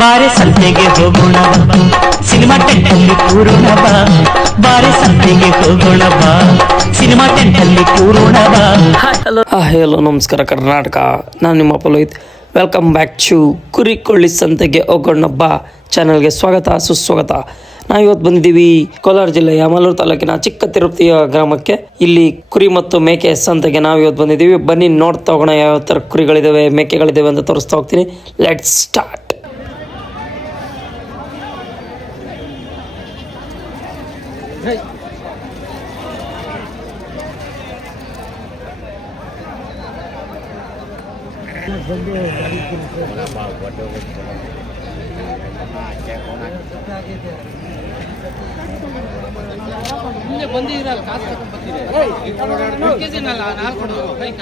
ಬಾರೆ ಸಂತೆಗೆ ಹೋಗೋಣ ಬಾ, ಸಿನಿಮಾ ಟೆಂಟಲ್ಲಿ ಕೂರೋಣ ಬಾ. ಬಾರೆ ಸಂತೆಗೆ ಹೋಗೋಣ ಬಾ, ಸಿನಿಮಾ ಟೆಂಟಲ್ಲಿ ಕೂರೋಣ ಬಾ. ಹಲೋ ನಮಸ್ಕಾರ ಕರ್ನಾಟಕ, ನಾನು ನಿಮ್ಮ ಪುಲೋಹಿತ್. ವೆಲ್ಕಮ್ ಬ್ಯಾಕ್ ಟು ಕುರಿಕೊಳ್ಳಿ ಸಂತೆಗೆ ಹೋಗೋಣ ಬಾ ಚಾನಲ್ಗೆ ಸ್ವಾಗತ ಸುಸ್ವಾಗತ. ನಾವು ಇವತ್ತು ಬಂದಿದ್ದೀವಿ ಕೋಲಾರ ಜಿಲ್ಲೆಯ ಯಮಲೂರು ತಾಲೂಕಿನ ಚಿಕ್ಕ ತಿರುಪತಿಯ ಗ್ರಾಮಕ್ಕೆ. ಇಲ್ಲಿ ಕುರಿ ಮತ್ತು ಮೇಕೆ ಸಂತೆಗೆ ನಾವು ಇವತ್ತು ಬಂದಿದ್ದೀವಿ. ಬನ್ನಿ ನೋಡ್ತಾ ಹೋಗೋಣ ಯಾವ ಥರ ಕುರಿಗಳಿದ್ದಾವೆ ಮೇಕೆಗಳಿದ್ದಾವೆ ಅಂತ ತೋರಿಸ್ತಾ ಹೋಗ್ತೀನಿ. Let's start. ಮುಂದೆ ಬಂದಿರಲ್ಲ ಕಾಸು ತಗೊಂಡ್ಬರ್ತೀರಿ ಕೆಜಿನಲ್ಲ ನಾಲ್ಕು ಕೊಡು ಬೈಕ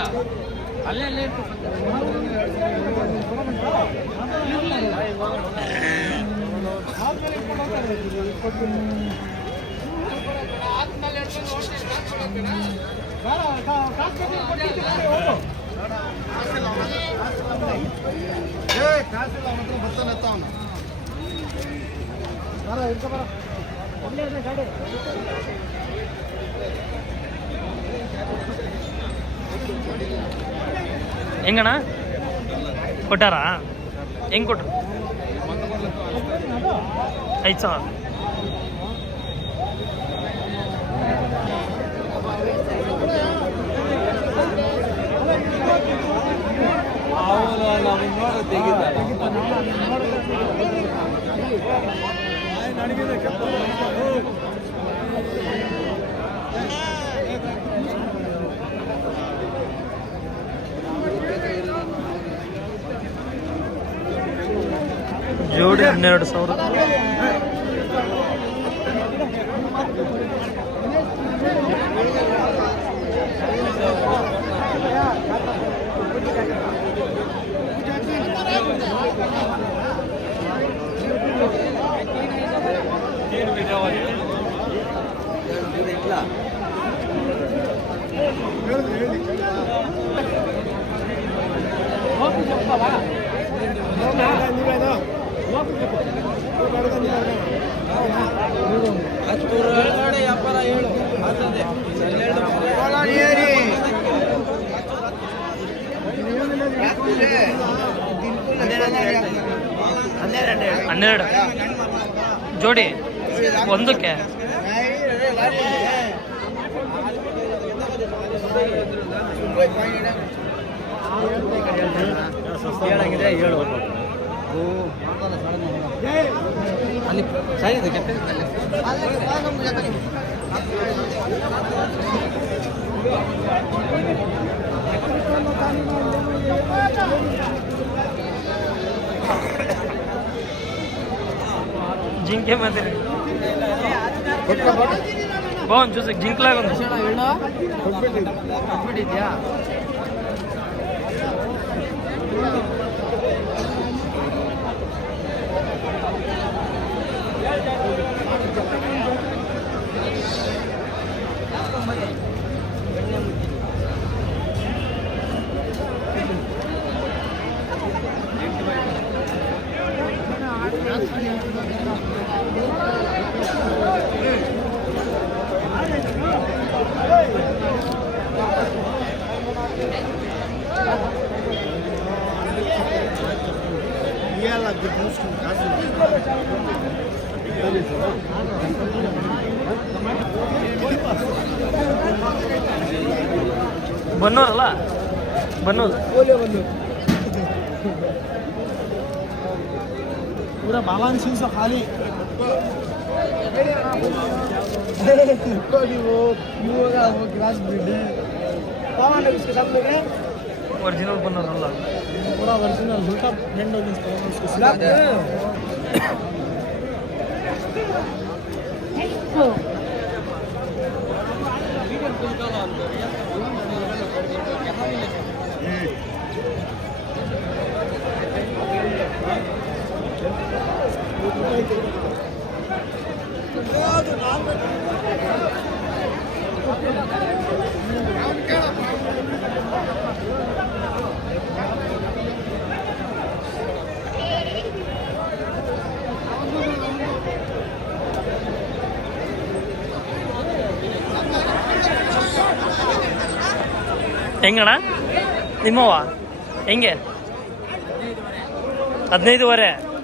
ಅಲ್ಲೇ ಅಲ್ಲೇ ಹೆಂಗಣ್ಣ ಕೊಟ್ಟಾರ? ಹೆಂಗೆ ಕೊಟ್ರು? 5,000. ಜೋಡಿ 12,000. ಹನ್ನೆರಡು ಜೋಡಿ ಒಂದಕ್ಕೆ. ಜಿಂಕೆ ಮತ್ತೆ ಬಾನ್ ಜೂಸ್ ಜಿಂಕ್ಲಾಗ ಕೊಟ್ಬಿಟ್ಟಿದ್ಯಾ? ಬನ್ನೋರಲ್ಲ ಬನ್ನೋದು पूरा बावन सिंह से खाली वो गिलास कौन है उसके साथ लोग ಒರಿಜಿನಲ್ ಬನ್ನೋರಲ್ಲ पूरा ओरिजिनल झूठा ब्रांड हो उसके साथ ಹೆಂಗಣ್ಣ ನಿಮ್ಮವ ಹೆಂಗೆ 15.5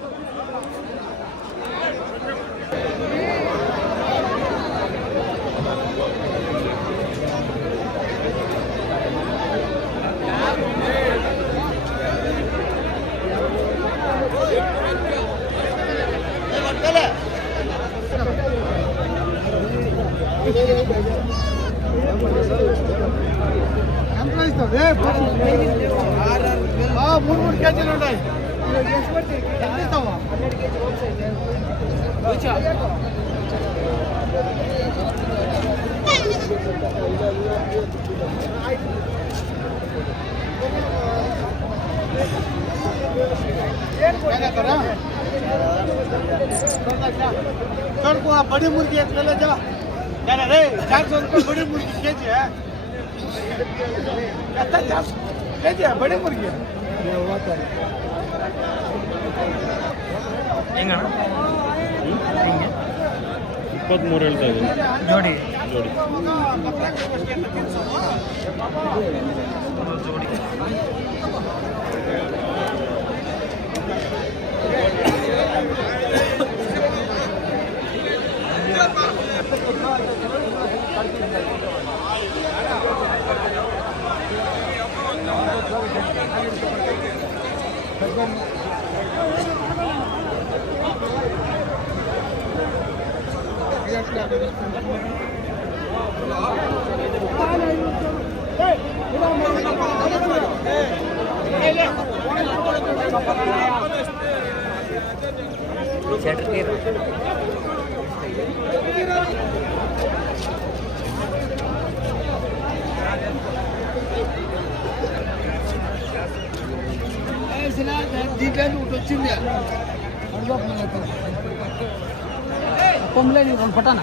ಮೂರು ಕೆಜಿ ನೋಡಿ बड़ी मुर्गी एक ले जा रे 400 रुपये बड़ी मुर्गी के जी है बड़ी मुर्गी ಹೆಂಗಣ್ಣ ಹೆಂಗೆ 23 ಹೇಳ್ತಾ ಇದ್ದೀನಿ ಜೋಡಿ ಜೋಡಿ పొమ్మలేని రెండు పట్టాన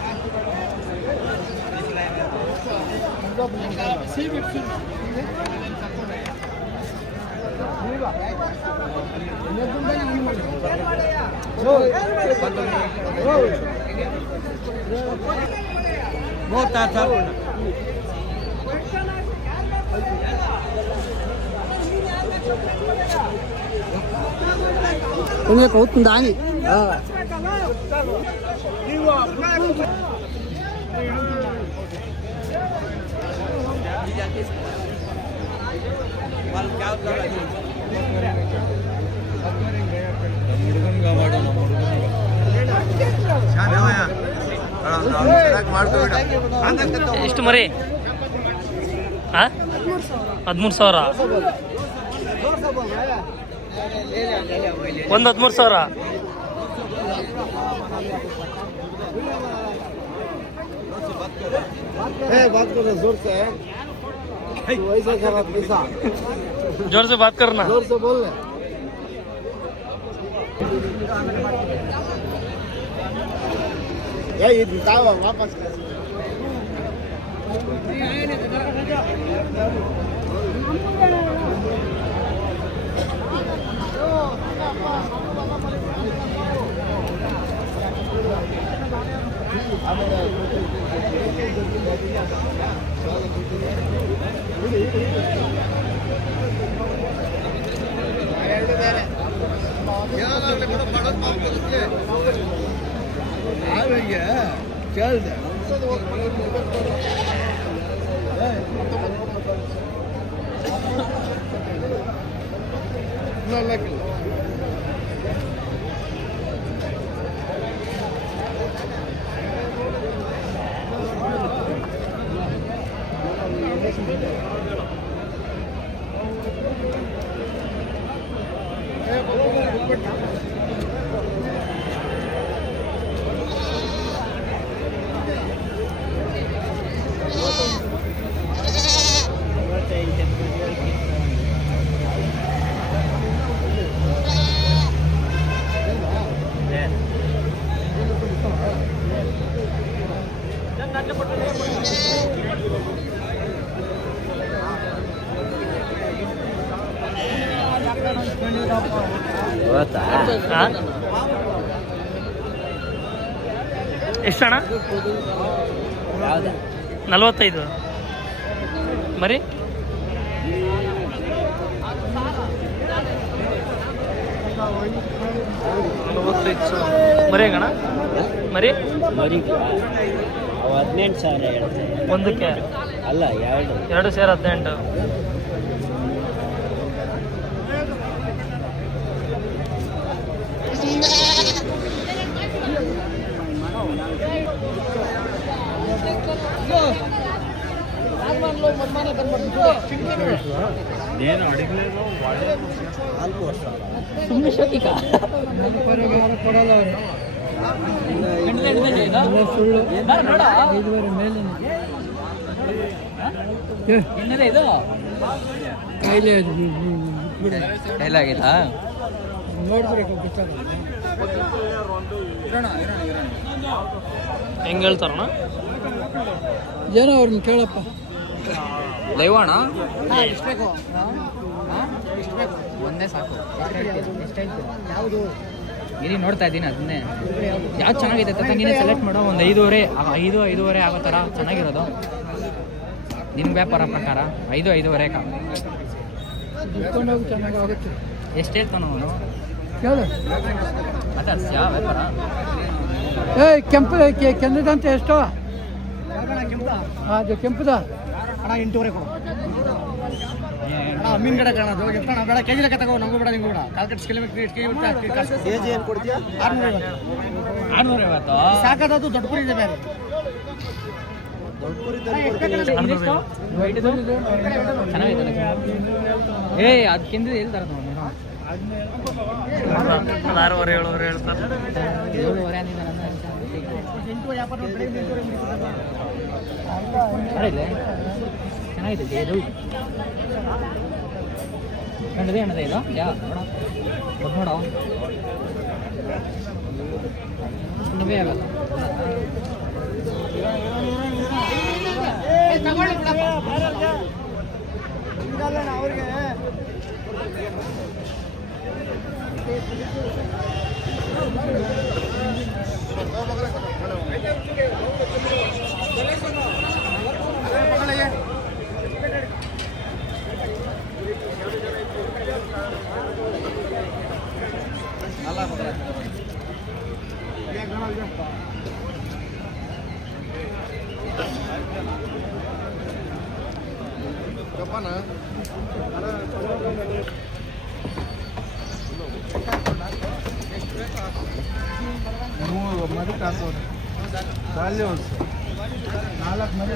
కొంచెం అవుతుందా అని ಎಷ್ಟು ಮರಿ 13,000 ಒಂದು 13,000 बात करो जोर से वैसे खराब पैसा जोर से बात करना जोर से बोल ये बताओ वापस चल ಎಷ್ಟಣ್ಣ 45 ಮರಿ ಮರಿ ಹೆಂಗಣ ಮರಿ ಮರಿ ಅವು 18,000 ಹೇಳ್ತಾರೆ. ಒಂದಕ್ಕೆ ಅಲ್ಲ 2 ಸೇರಿ 18. ಏನು ಅಡಿಗಲೇನು ಸುಮ್ಮನೆ ಶೋಕಿಕ ಕೊಡಲ್ಲ ಸುಳ್ಳು 5,500 ಮೇಲೆ ಇದು ಕೈಲೇ ಕೈಲಾಗಿಲ್ಲ. ನೋಡಿದ್ರೆ ಗೊತ್ತಾಗಲ್ಲ. ಹೆಂಗೆ ಹೇಳ್ತಾರಣ ಏನೋ ಅವ್ರನ್ನ ಕೇಳಪ್ಪ. ದೈವಣ ಒಂದೇ ಸಾಕು. ಯಾವುದು ಇಲ್ಲಿ ನೋಡ್ತಾ ಇದ್ದೀನಿ ಅದನ್ನೇ. ಯಾವ್ದು ಚೆನ್ನಾಗಿದೆ ತಂಗಿನೇ ಸೆಲೆಕ್ಟ್ ಮಾಡೋ. ಒಂದು 5,500 ಆಗೋ ಥರ ಚೆನ್ನಾಗಿರೋದು ನಿಮ್ಮ ವ್ಯಾಪಾರ ಪ್ರಕಾರ. 5,500 ಇಟ್ಕೊಂಡೋಗಿ ಚೆನ್ನಾಗಿ ಆಗುತ್ತೆ. ಎಷ್ಟು ಹೇಳ್ತಾನು ಅವನು? ಕೇಳು. ಮಾತಾಡ್ಸಿ ಯಾವ ವ್ಯಾಪಾರ? ಕೆಂಪದಂತ ಎಷ್ಟು? ಅದು ಕೆಂಪುದ ಅಣ್ಣ 8,500 ಕೊಡು ಅಣ್ಣ. ಮೀನುಗಡೆ ಕಾಣೋದು ಎಷ್ಟಣ್ಣ? ಬೇಡ ಕೆಜಿ ಲೆಕ್ಕ ತಗೋ. ನಮಗೂ ಬೇಡ ನಿಂಗೂ ಬೇಡ. ಕಾಲ್ಕಟ್ ಕೆಜಿ ಏನು ಕೊಡ್ತೀಯಾ? 650 ಸಾಕಾದದು ದೊಡ್ಡ ಕುರಿ ಇದೆ ಬೇರೆ. ಚೆನ್ನಾಗಿದೆ. ಅದಕ್ಕಿಂತ ಹೇಳ್ತಾರೆ ನೋಡಿ. 6,500 7,500 ಹೇಳ್ತಾರೆ. 7,500 ಅಂದಿದ್ದ ನನ್ನ ಚೆನ್ನಾಗಿದೆ ಇದು. ಕಂಡದೇ ಅಣ್ಣದ ಇದು ಯಾ ನೋಡ ನೋಡ ಸುಮ್ಮನೆ ಆಗಲ್ಲ. ಮರಿ ಕಾಸೋದು 4 ಮರಿ